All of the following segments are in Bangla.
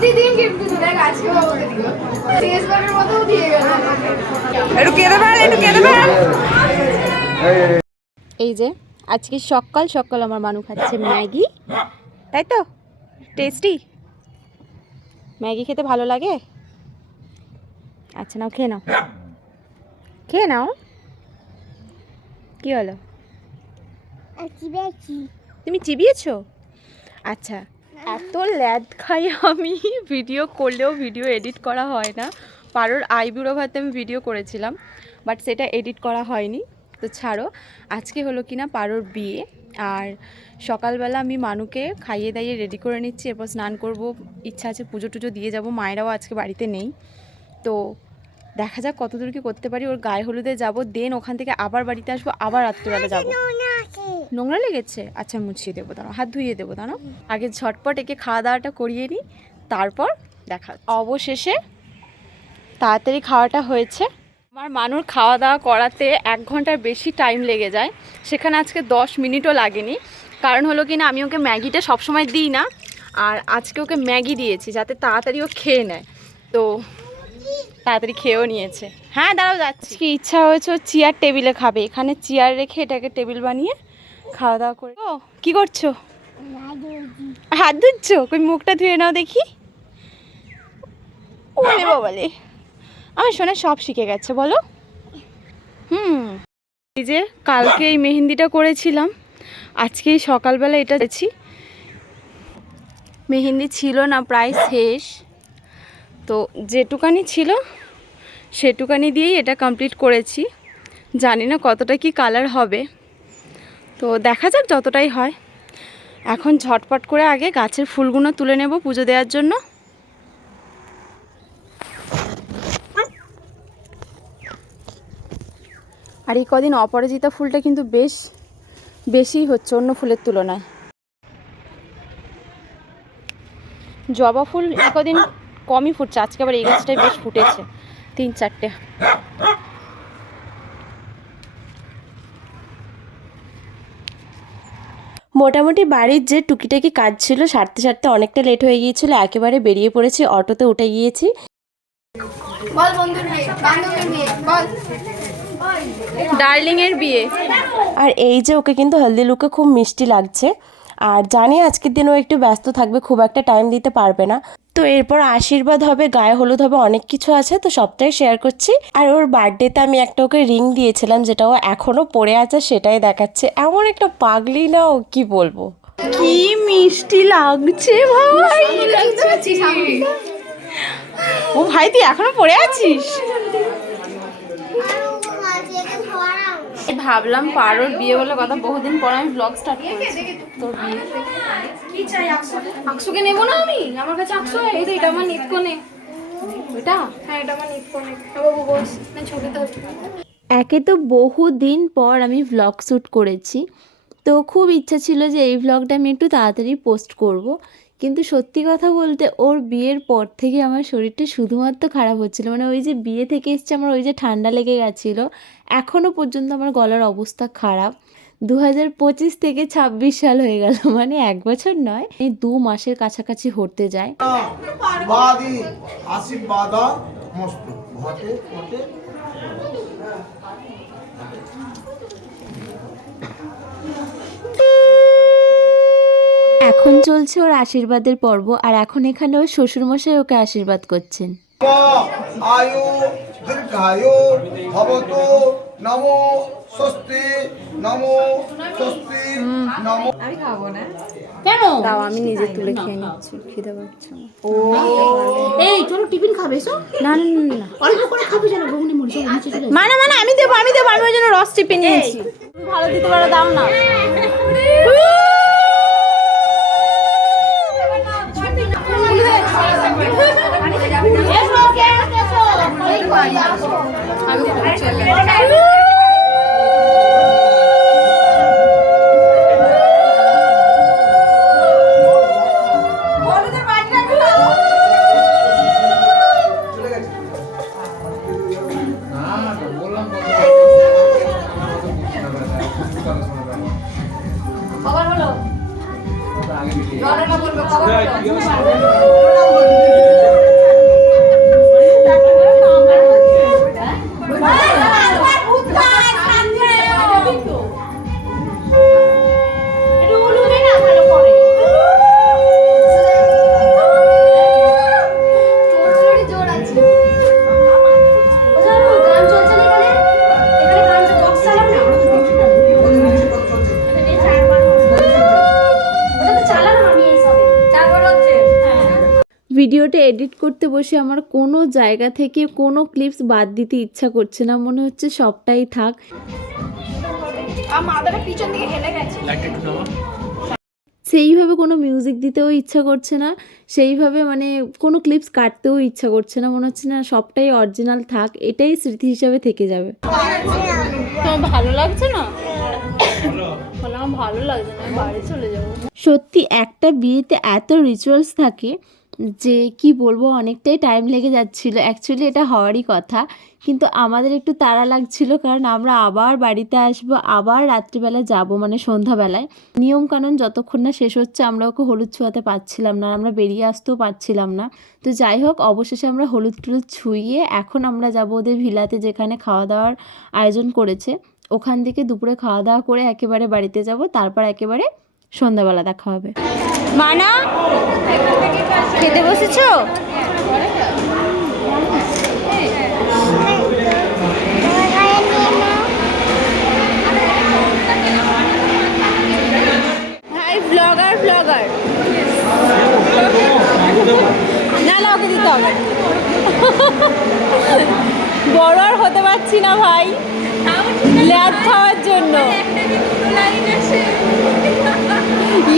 প্রতিদিন গিফট দিতে দেখ, আজকে বাবুকে দিল। শেষবারের মতো দিয়ে গেল। একটু কেঁদে ফেল, একটু কেঁদে ফেল। এই যে আজকে সকাল সকাল আমার মানু খাচ্ছে ম্যাগি, তাই তো? টেস্টি ম্যাগি খেতে ভালো লাগে? আচ্ছা নাও, খেয়ে নাও, খেয়ে নাও। কি হলো? তুমি চিবিয়েছো? আচ্ছা, এত ল্যাদ খাই আমি, ভিডিও করলেও ভিডিও এডিট করা হয় না। পারোর আইবুড়ো ভাতে আমি ভিডিও করেছিলাম, বাট সেটা এডিট করা হয়নি। তো ছাড়ো, আজকে হলো কি না পারোর বিয়ে, আর সকালবেলা আমি মানুকে খাইয়ে দাইয়ে রেডি করে নিচ্ছি, এরপর স্নান করব, ইচ্ছা আছে পুজো টুজো দিয়ে যাব। মায়েরাও আজকে বাড়িতে নেই, তো দেখা যাক কতদূর কি করতে পারি। ওর গায়ে হলুদে যাব, দেন ওখান থেকে আবার বাড়িতে আসবো, আবার রাত্রিবেলা যাবো। নোংরা লেগেছে? আচ্ছা মুছিয়ে দেবো, দাঁড়াও, হাত ধুইয়ে দেবো, দাঁড়াও। আগে ঝটপট একে খাওয়া দাওয়াটা করিয়ে নিই, তারপর দেখা। অবশেষে তাড়াতাড়ি খাওয়াটা হয়েছে। আমার মানুর খাওয়া দাওয়া করাতে 1 ঘন্টার বেশি টাইম লেগে যায়, সেখানে আজকে 10 মিনিটও লাগেনি। কারণ হলো কি না, আমি ওকে ম্যাগিটা সবসময় দিই না, আর আজকে ওকে ম্যাগি দিয়েছি যাতে তাড়াতাড়ি ও খেয়ে নেয়। তো তাড়াতাড়ি খেয়েও নিয়েছে। হ্যাঁ দাঁড়াও, যাচ্ছি। কি ইচ্ছা হয়েছে ও চেয়ার টেবিলে খাবে, এখানে চেয়ার রেখে এটাকে টেবিল বানিয়ে খাওয়া দাওয়া করে। ও কি করছো? হাত ধুচ্ছো? কই মুখটা ধুয়ে নাও দেখি। ওরে বাবালে, আমার শোনা সব শিখে গেছে বলো। এই যে কালকে এই মেহেন্দিটা করেছিলাম, আজকেই সকালবেলা এটা দেখছি। মেহেন্দি ছিল না, প্রায় শেষ, তো যেটুকানি ছিল সেটুকানি দিয়েই এটা কমপ্লিট করেছি। জানি না কতটা কি কালার হবে, তো দেখা যাক যতটাই হয়। এখন ঝটপট করে আগে গাছের ফুলগুলো তুলে নেব পুজো দেওয়ার জন্য। আর এই কদিন অপরাজিতা ফুলটা কিন্তু বেশি হচ্ছে অন্য ফুলের তুলনায়। জবা ফুল এই কদিন কমই ফুটছে, আজকে আবার এই গাছটাই বেশ ফুটেছে 3-4টে। মোটামুটি বাড়ির যে টুকিটাকি কাজ ছিল সারতে সারতে অনেকটা লেট হয়ে গিয়েছিল, একেবারে বেরিয়ে পড়েছি, অটোতে উঠে গিয়েছি। বল বন্ধুর বিয়ে, বান্ধবীর বিয়ে, বল ডার্লিং এর বিয়ে। আর এই যে ওকে কিন্তু হলদি লুকে খুব মিষ্টি লাগছে, আর জানি আজকের দিনও একটু ব্যস্ত থাকবে, খুব একটা টাইম দিতে পারবে না। তো এরপর আশীর্বাদ হবে, গায়ে হলুদ হবে, অনেক কিছু আছে, তো সবটাই শেয়ার করছি। আর ওর বার্থডেতে আমি একটা ওকে রিং দিয়েছিলাম, যেটা ও এখনো পরে আছে, সেটাই দেখাচ্ছে। এমন একটা পাগলি না ও, কি বলবো। কি মিষ্টি লাগছে ভাই। ও ভাই তুই এখনো পড়ে আছিস? ভাবলাম পারোর বিয়ে বলে কথা, বহুদিন পর আমি ব্লগ স্টার্ট করেছি। তোর বিয়ে কি চাই? আকসুকে নেবো না আমি, আমার কাছে আকসু এই তো, এটা আমার নিতকনে। এটা হ্যাঁ, এটা আমার নিতকনে। বাবু বস না, ছবিতে হচ্ছে। একে তো বহুদিন পর আমি ভ্লগ শ্যুট করেছি, তো খুব ইচ্ছা ছিল যে এই ভ্লগটা আমি একটু তাড়াতাড়ি পোস্ট করব। কিন্তু সত্যি কথা বলতে ওর বিয়ের পর থেকে আমার শরীরটা শুধুমাত্র খারাপ হচ্ছিল, মানে ওই যে বিয়ে থেকে এসছে আমার, ওই যে ঠান্ডা লেগে গেছিলো, এখনও পর্যন্ত আমার গলার অবস্থা খারাপ। 2025 থেকে 26 সাল হয়ে গেল, মানে 1 বছর নয়, 2 মাসের কাছাকাছি হতে যায়। এখন চলছে ওর আশীর্বাদের পর্ব, আর এখন এখানে ওর শ্বশুরমশাই ওকে আশীর্বাদ করছেন। আয়ু দীর্ঘায়ু ভবতু নমো স্বস্তি নমো স্বস্তি নমো। আমি খাবো না। কেন? দাও আমি নিজে তুলে খেয়ে নিচ্ছি, খিদে পাচ্ছে। ও এই চলো টিফিন খাবে এসো। না না না, অল্প করে খাবে যেন বউনি মরে যাবে, নিচে চলে মানে আমি দেবো আমি ওই জন্য রস টিপে নিয়েছি। ভালো দিতে পারো, দাও না। ভালো না বলবো কবার জোর আছে গান চলছে না এখানে এখানে গান বক্স চালাও না ওটা তো চালানো আমি এই সবে 4 বার হচ্ছে ভিডিওটা এডিট করতে বসে আমার কোনো জায়গা থেকে কোনো ক্লিপস বাদ দিতে ইচ্ছা করছে না, মনে হচ্ছে সবটাই থাক। আর মাথাটা পিছন দিকে হেলে গেছে সেইভাবে কোনো মিউজিক দিতেও ইচ্ছা করছে না, সেইভাবে মানে কোনো ক্লিপস কাটতেও ইচ্ছা করছে না, মনে হচ্ছে না সবটাই অরিজিনাল থাক, এটাই স্মৃতি হিসাবে থেকে যাবে। তোমার ভালো লাগছে না? আমার ভালো লাগছে না, বাড়ি চলে যাবো। সত্যি একটা বিয়েতে এত রিচুয়ালস থাকে যে কি বলবো, অনেকটাই টাইম লেগে যাচ্ছিল। অ্যাকচুয়ালি এটা হওয়ারই কথা, কিন্তু আমাদের একটু তাড়া লাগছিল, কারণ আমরা আবার বাড়িতে আসবো, আবার রাত্রিবেলা যাব, মানে সন্ধ্যাবেলায়। নিয়মকানুন যতক্ষণ না শেষ হচ্ছে আমরা ওকে হলুদ ছোঁয়াতে পারছিলাম না, আমরা বেরিয়ে আসতেও পারছিলাম না। তো যাই হোক, অবশেষে আমরা হলুদ টলুদ ছুঁয়ে এখন আমরা যাব ওদের ভিলাতে, যেখানে খাওয়া দাওয়ার আয়োজন করেছে। ওখান থেকে দুপুরে খাওয়া দাওয়া করে একেবারে বাড়িতে যাব, তারপর একেবারে সন্ধ্যাবেলা দেখা হবে। মানা খেতে বসেছো? হাই ব্লগার ব্লগার না না, ওকে দিতে হবে। বড় আর হতে পারছি না ভাই ল্যাদ খাওয়ার জন্য।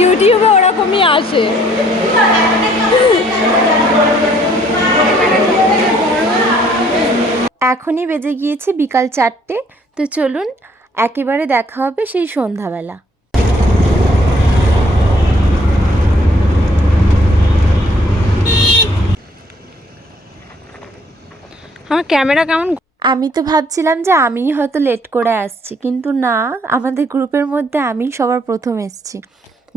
ইউটিউবে ওরকমই আসে। এখনই বেজে গিয়েছে বিকাল 4টে, তো চলুন একেবারে দেখা হবে সেই সন্ধ্যাবেলা। আমার ক্যামেরা কেমন? আমি তো ভাবছিলাম যে আমিই হয়তো লেট করে আসছি, কিন্তু না, আমাদের গ্রুপের মধ্যে আমি সবার প্রথম এসেছি।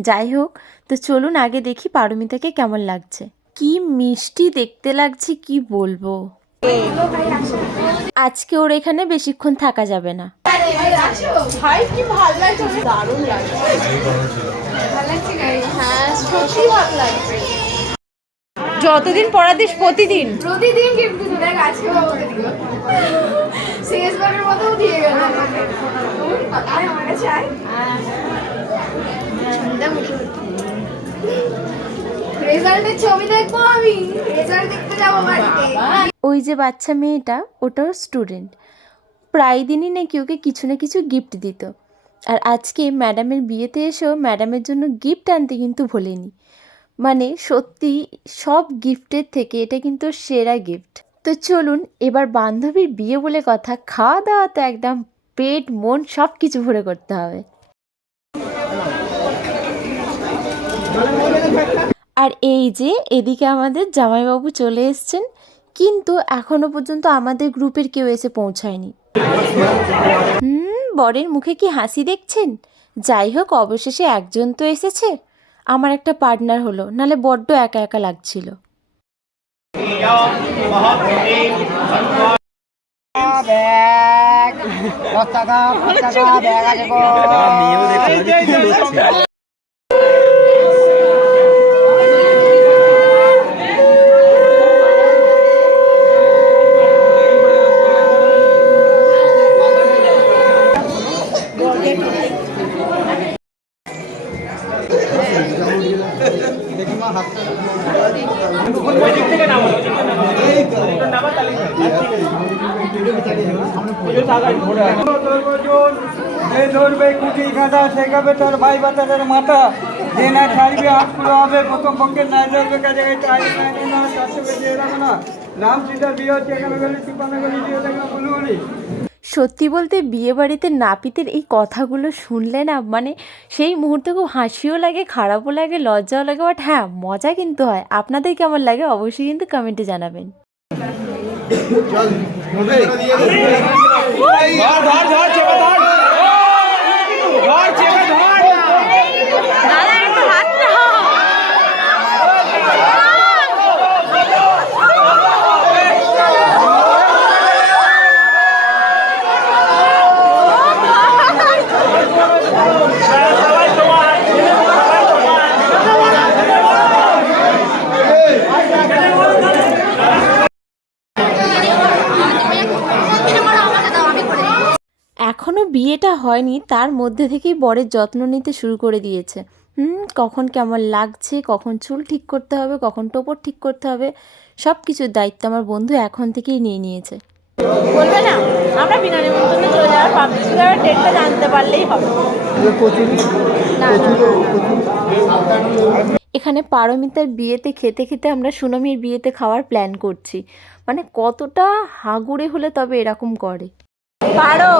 যাই হোক, তো চলুন আগে দেখি পারমিতাকে কেমন লাগছে। কি মিষ্টি দেখতে লাগছে কি বলবো। আজকে ওর এখানে বেশিক্ষণ থাকা যাবে না। ভাই কি ভালো লাগছে, দারুণ লাগছে, ভালো লাগছে গাইস। হ্যাঁ সত্যি ভালো লাগছে। যতদিন পড়াতিস প্রতিদিন গিফট দিতে দেখ, আজকে বাবাকে দিল শেষবারের মতো দিয়ে গেল। আর আমার কাছে আয় রেজাল্টের ছবি দেখবো, আমি রেজাল্ট দেখতে যাবো বাড়িতে। ওই যে বাচ্চা মেয়েটা, ওটাও স্টুডেন্ট, প্রায় দিনই নাকি ওকে কিছু না কিছু গিফট দিত। আর আজকে ম্যাডামের বিয়েতে এসেও ম্যাডামের জন্য গিফট আনতে কিন্তু ভোলেনি। মানে সত্যি সব গিফটের থেকে এটা কিন্তু সেরা গিফট। তো চলুন এবার বান্ধবীর বিয়ে বলে কথা, খাওয়া দাওয়া তো একদম পেট মন সব কিছু ভরে করতে হবে। আর এই যে এদিকে আমাদের জামাইবাবু চলে এসছেন, কিন্তু এখনো পর্যন্ত আমাদের গ্রুপের কেউ এসে পৌঁছায়নি। বরের মুখে কি হাসি দেখছেন? যাই হোক, অবশেষে একজন তো এসেছে, আমার একটা পার্টনার হলো, নালে বড্ড একা একা লাগছিল। ধরবে কুটি কাঁটা শেখাবে তোর ভাই বাচ্চাদের মাথা, যে না ছাড়বে হাতগুলো হবে প্রথম পক্ষের নাই ধরবে কাজে না চারশো বেশি এরকম না। রাম সীতার বিয়ে হচ্ছে, এখানে গেলে চিপানে গেলে বিয়ে দেখলাম বলুন। সত্যি বলতে বিয়ে বাড়িতে নাপিতের এই কথাগুলো শুনলে না, মানে সেই মুহূর্তে খুব হাসিও লাগে, খারাপও লাগে, লজ্জাও লাগে, বাট হ্যাঁ মজা কিন্তু হয়। আপনাদের কেমন লাগে অবশ্যই কিন্তু কমেন্টে জানাবেন। বিয়েটা হয়নি তার মধ্যে থেকেই বরের যত্ন নিতে শুরু করে দিয়েছে। কখন কেমন লাগছে, কখন চুল ঠিক করতে হবে, কখন টোপর ঠিক করতে হবে, সব কিছুর দায়িত্ব আমার বন্ধু এখন থেকেই নিয়ে নিয়েছে। বলবে না আমরা বিনা নিমন্ত্রণে চলে যাওয়ার পাবলিক ফিগারের ডেটটা জানতে পারলেই হবে। না না এখানে পারমিতার বিয়েতে খেতে খেতে আমরা সুনমির বিয়েতে খাওয়ার প্ল্যান করছি। মানে কতটা হাগুড়ে হলে তবে এরকম করে। পারো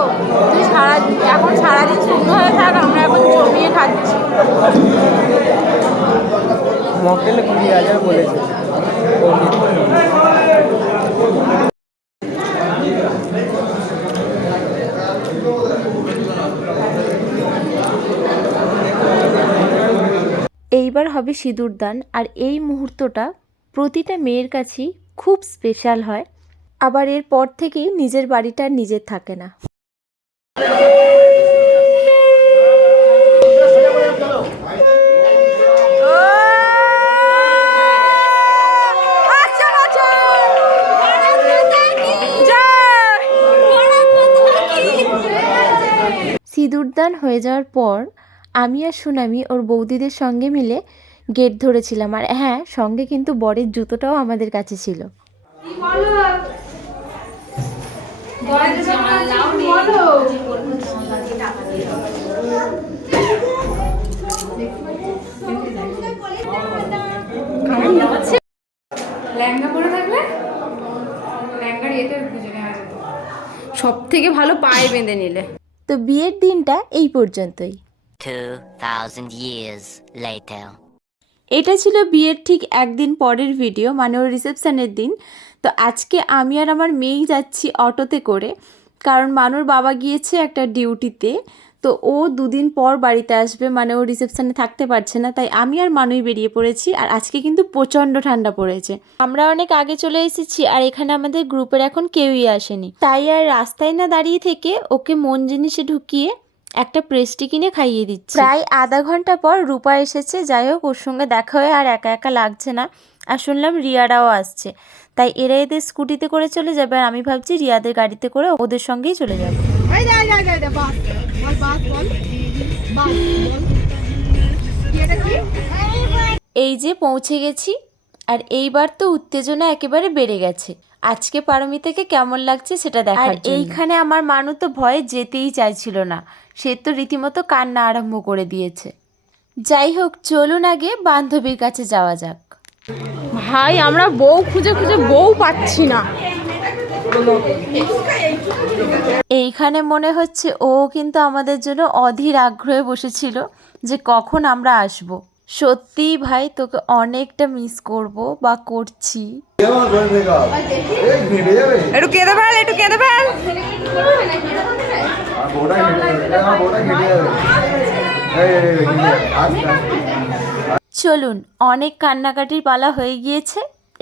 তুই এখন সারাদিন শুকনো হয়ে থাক, আমরা এখন জমিয়ে খাচ্ছি। মক্কেলে 20,000 বলেছে। এইবার হবে সিঁদুরদান, আর এই মুহূর্তটা প্রতিটা মেয়ের কাছেই খুব স্পেশাল হয়। আবার এর পর থেকেই নিজের বাড়িটা আর নিজের থাকে না। সিঁদুরদান হয়ে যাওয়ার পর আমি আর সুনামি ওর বৌদিদের সঙ্গে মিলে গেট ধরেছিলাম। আর হ্যাঁ, সঙ্গে কিন্তু বরের জুতোটাও আমাদের কাছে ছিল। লেহেঙ্গা পরে থাকলে লেহেঙ্গার ইয়েতে বুঝে নেওয়া যেত। সব থেকে ভালো পায়ে বেঁধে নিলে। তো বিয়ের দিনটা এই পর্যন্তই। 2,000 years later. এটা ছিল বিয়ের ঠিক একদিন পরের ভিডিও, মানে ওর রিসেপশনের দিন। তো আজকে আমি আর আমার মেয়েই যাচ্ছি অটোতে করে, কারণ মানুর বাবা গিয়েছে একটা ডিউটিতে। তো ও 2 দিন পর বাড়িতে আসবে, মানে ও রিসেপশনে থাকতে পারছে না, তাই আমি আর মানুই বেরিয়ে পড়েছি। আর আজকে কিন্তু প্রচণ্ড ঠান্ডা পড়েছে। আমরা অনেক আগে চলে এসেছি, আর এখানে আমাদের গ্রুপের এখন কেউই আসেনি, তাই আর রাস্তায় না দাঁড়িয়ে থেকে ওকে মন জিনিসে ঢুকিয়ে একটা প্রেস্টি কিনে খাইয়ে দিচ্ছি। প্রায় আধা ঘন্টা পর রূপা এসেছে। যাই হোক, ওর সঙ্গে দেখা হয়ে আর একা একা লাগছে না। আর শুনলাম রিয়ারাও আসছে, তাই এরা এদের স্কুটিতে করে চলে যাবে, আর আমি ভাবছি রিয়াদের গাড়িতে করে ওদের সঙ্গেই চলে যাবো। এই যে পৌঁছে গেছি, আর এইবার তো উত্তেজনা একেবারে বেড়ে গেছে। আজকে পারমিতাকে কেমন লাগছে সেটা দেখার জন্য। আর এইখানে আমার মানু তো ভয়ে যেতেই চাইছিল না, সে তো রীতিমতো কান্না আরম্ভ করে দিয়েছে। যাই হোক, চলুন আগে বান্ধবীর কাছে যাওয়া যাক। ভাই আমরা বউ খুঁজে খুঁজে বউ পাচ্ছি না। এইখানে মনে হচ্ছে ও কিন্তু আমাদের জন্য অধীর আগ্রহে বসেছিল যে কখন আমরা আসব। সত্যিই ভাই, তোকে অনেকটা মিস করব বা করছি। একটু কেঁদে ফেল, একটু কেঁদে ফেল। চলুন, অনেক কান্নাকাটির পালা হয়ে গিয়েছে,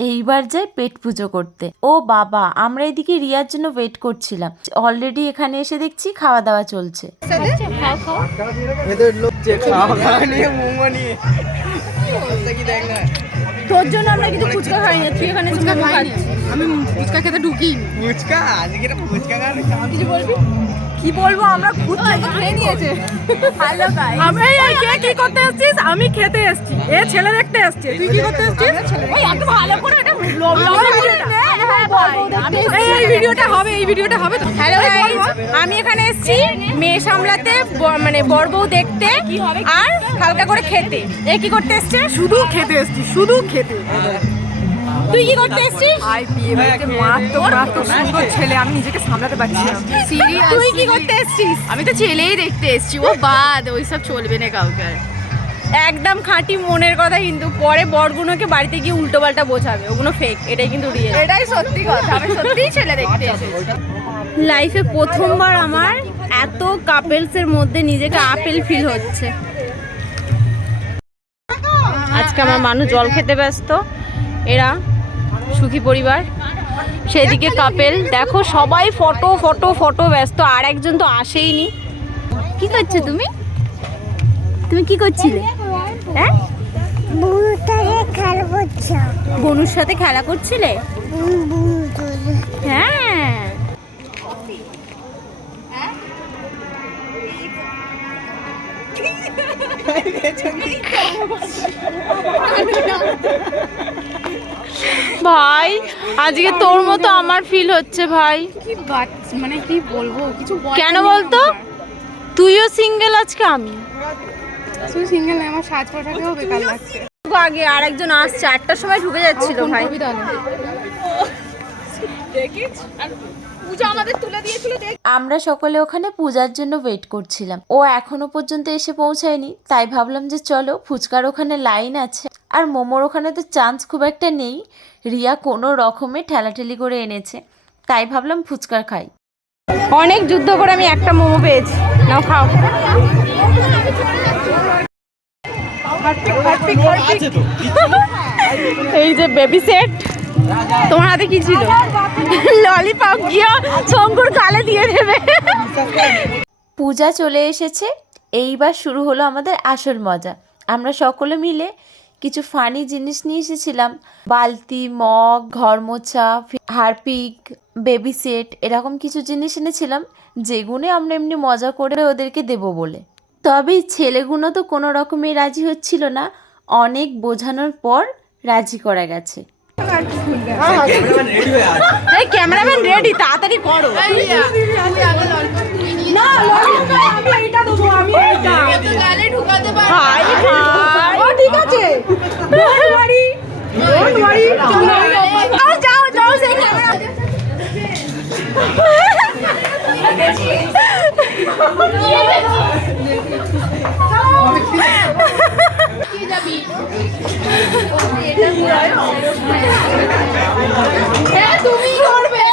এইবার যাই পেট পুজো করতে। ও বাবা, আমরা এদিকে রিয়ার জন্য ওয়েট করছিলাম। অলরেডি এখানে এসে দেখছি খাওয়া দাওয়া চলছে। তোর জন্য আমরা কিছু ফুচকা খাইনি, তুই এখানে ফুচকা খাইনি। আমি ফুচকা খেতে ঢুকি। ফুচকা আজকে ফুচকা কিছু বলবি? কি বলবো, আমরা ফুচকা খেয়ে নিয়েছে। হ্যালো গাইস, আমরা এই কে কি করতে এসেছিস? আমি খেতে এসেছি, এ ছেলে দেখতে এসেছি। তুই কি করতে এসেছিস? ওই এত ভালো করে এটা ব্লগ এই ভিডিওটা হবে, এই ভিডিওটা হবে। হ্যালো গাইস, আমি এখানে এসেছি মেয়ে সামলাতে, মানে বর বউ দেখতে আর হালকা করে খেতে। এ কি করতে এসছে? শুধু খেতে এসেছি, শুধু খেতে। তুই কি করতে এসছিস? আই বিয়ে বাড়িতে মারাত্মক সুন্দর ছেলে, আমি নিজেকে সামলাতে পারছি না। তুই কি করতে এসছিস? আমি তো ছেলেই দেখতে এসেছি, ও বাদ ওইসব চলবে না কাউকে। একদম খাঁটি মনের কথা, কিন্তু পরে বরগুলোকে বাড়িতে গিয়ে উল্টো পাল্টা বোঝাবে, ওগুলো ফেক, এটাই কিন্তু রিয়েল। এটাই সত্যি কথা, আমি সত্যিই ছেলে দেখতে এসেছি। লাইফে প্রথমবার আমার এত কাপেলসের মধ্যে নিজেকে আপেল ফিল হচ্ছে। আজকে আমার মানুষ জল খেতে ব্যস্ত, এরা সুখী পরিবার, সেদিকে কাপেল। দেখো সবাই ফটো ফটো ফটো ব্যস্ত, আর একজন তো আসেইনি। কি করছো তুমি? তুমি কি করছিলে? হ্যাঁ, বনুর সাথে খেলা করছিলে? হ্যাঁ, ভাই আজকে তোর মতো আমার ফিল হচ্ছে ভাই। মানে কি বলবো কিছু কেন বলতো? তুইও সিঙ্গেল, আজকে আমি শুধু সিঙ্গেল নয়, আমার সাজ পোশাকেও বেকার লাগছে। আগে আরেকজন আসছে, 8টার সময় ঢুকে যাচ্ছিল ভাই। আমরা সকলে ওখানে পূজার জন্য ওয়েট করছিলাম। ও এখনো পর্যন্ত এসে পৌঁছায়নি, তাই ভাবলাম যে চলো, ফুচকার ওখানে লাইন আছে আর মোমোর ওখানে তো চান্স খুব একটা নেই। রিয়া কোনো রকমে ঠেলাঠেলি করে এনেছে, তাই ভাবলাম ফুচকার খাই। অনেক যুদ্ধ করে আমি একটা মোমো পেয়েছি, নাও খাও। এই যে বেবি সেট, তোমার হাতে কি ছিল? ললিপপ গিয়ে শঙ্কুর গালে দিয়ে দেবে। পূজা চলে এসেছে, এইবার শুরু হলো আমাদের আসল মজা। আমরা সকলে মিলে কিছু ফানি জিনিস নিয়ে এসেছিলাম, বালতি, মগ, ঘর মোছা, হারপিক, বেবি সেট, এরকম কিছু জিনিস এনেছিলাম যেগুলো আমরা এমনি মজা করে ওদেরকে দেব বলে। তবে ছেলেগুলো তো কোনো রকমই রাজি হচ্ছিল না, অনেক বোঝানোর পর রাজি করা গেছে। ক্যামেরাম্যান রেডি, তাড়াতাড়ি করো। ঠিক আছে, যাও যাও সেই ক্যামেরা। তুমি করবে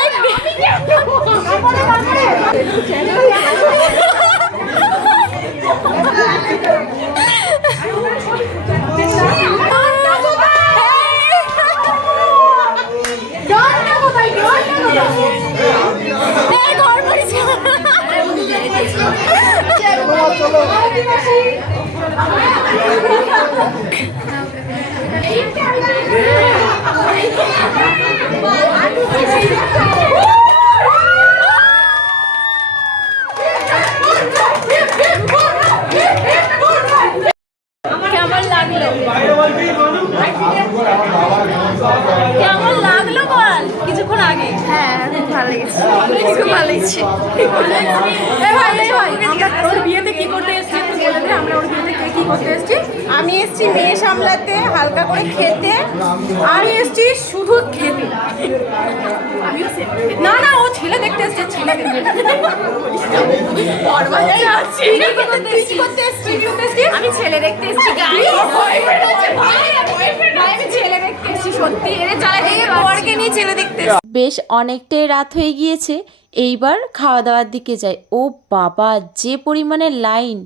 কেমন লাগলো? কেমন লাগলো বল কিছুক্ষণ আগে? হ্যাঁ খুব ভালো লেগেছে, খুব ভালো লেগেছে। ওর বিয়েতে কি করতে এসেছি বলে দে, আমরা ওর বিয়েতে কি করতে এসেছি? আমি এসছি মেয়ে সামলাতে, হালকা করে খেতে। আমি এসেছি শুধু খেতে। না না, ও ছেলে দেখতে এসেছে, ছেলে দেখতে আমি ছেলে দেখতে এসছি, আমি ছেলে দেখতে এসছি, সত্যি এনে চালাই বরকে নিয়ে ছেলে দেখতে। বেশ অনেকটাই রাত হয়ে গিয়েছে, এইবার খাওয়া দাওয়ার দিকে যাই। ও বাবা, যে পরিমাণে লাইন,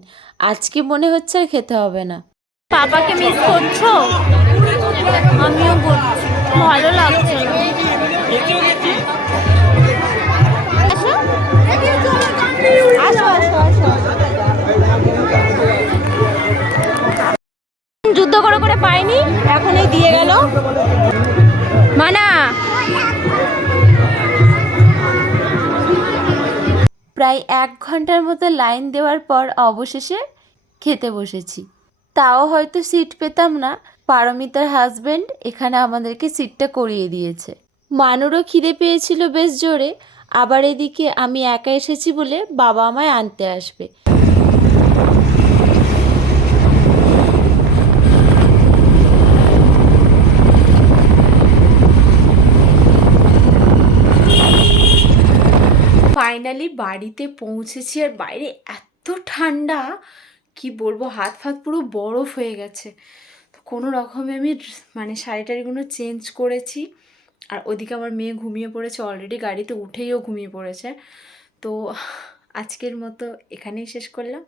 আজকে মনে হচ্ছে আর খেতে হবে না। পাপাকে মিস করছো? আমিও করছি, ভালো লাগছে না। আসো আসো আসো। যুদ্ধ করে করে পাইনি, এখনই দিয়ে গেল। মানা প্রায় 1 ঘন্টার মতো লাইন দেওয়ার পর অবশেষে খেতে বসেছি। তাও হয়তো সিট পেতাম না, পারমিতার হাজব্যান্ড এখানে আমাদেরকে সিটটা করিয়ে দিয়েছে। মানুরও খিদে পেয়েছিল বেশ জোরে, আবার এদিকে আমি একা এসেছি বলে বাবা আমায় আনতে আসবে। ফাইনালি বাড়িতে পৌঁছেছি, আর বাইরে এত ঠান্ডা কি বলবো, হাত ফাত পুরো বরফ হয়ে গেছে। তো কোনো রকমে আমি মানে শাড়ি টাড়িগুলো চেঞ্জ করেছি, আর ওদিকে আমার মেয়ে ঘুমিয়ে পড়েছে অলরেডি, গাড়িতে উঠেইও ঘুমিয়ে পড়েছে। তো আজকের মতো এখানেই শেষ করলাম।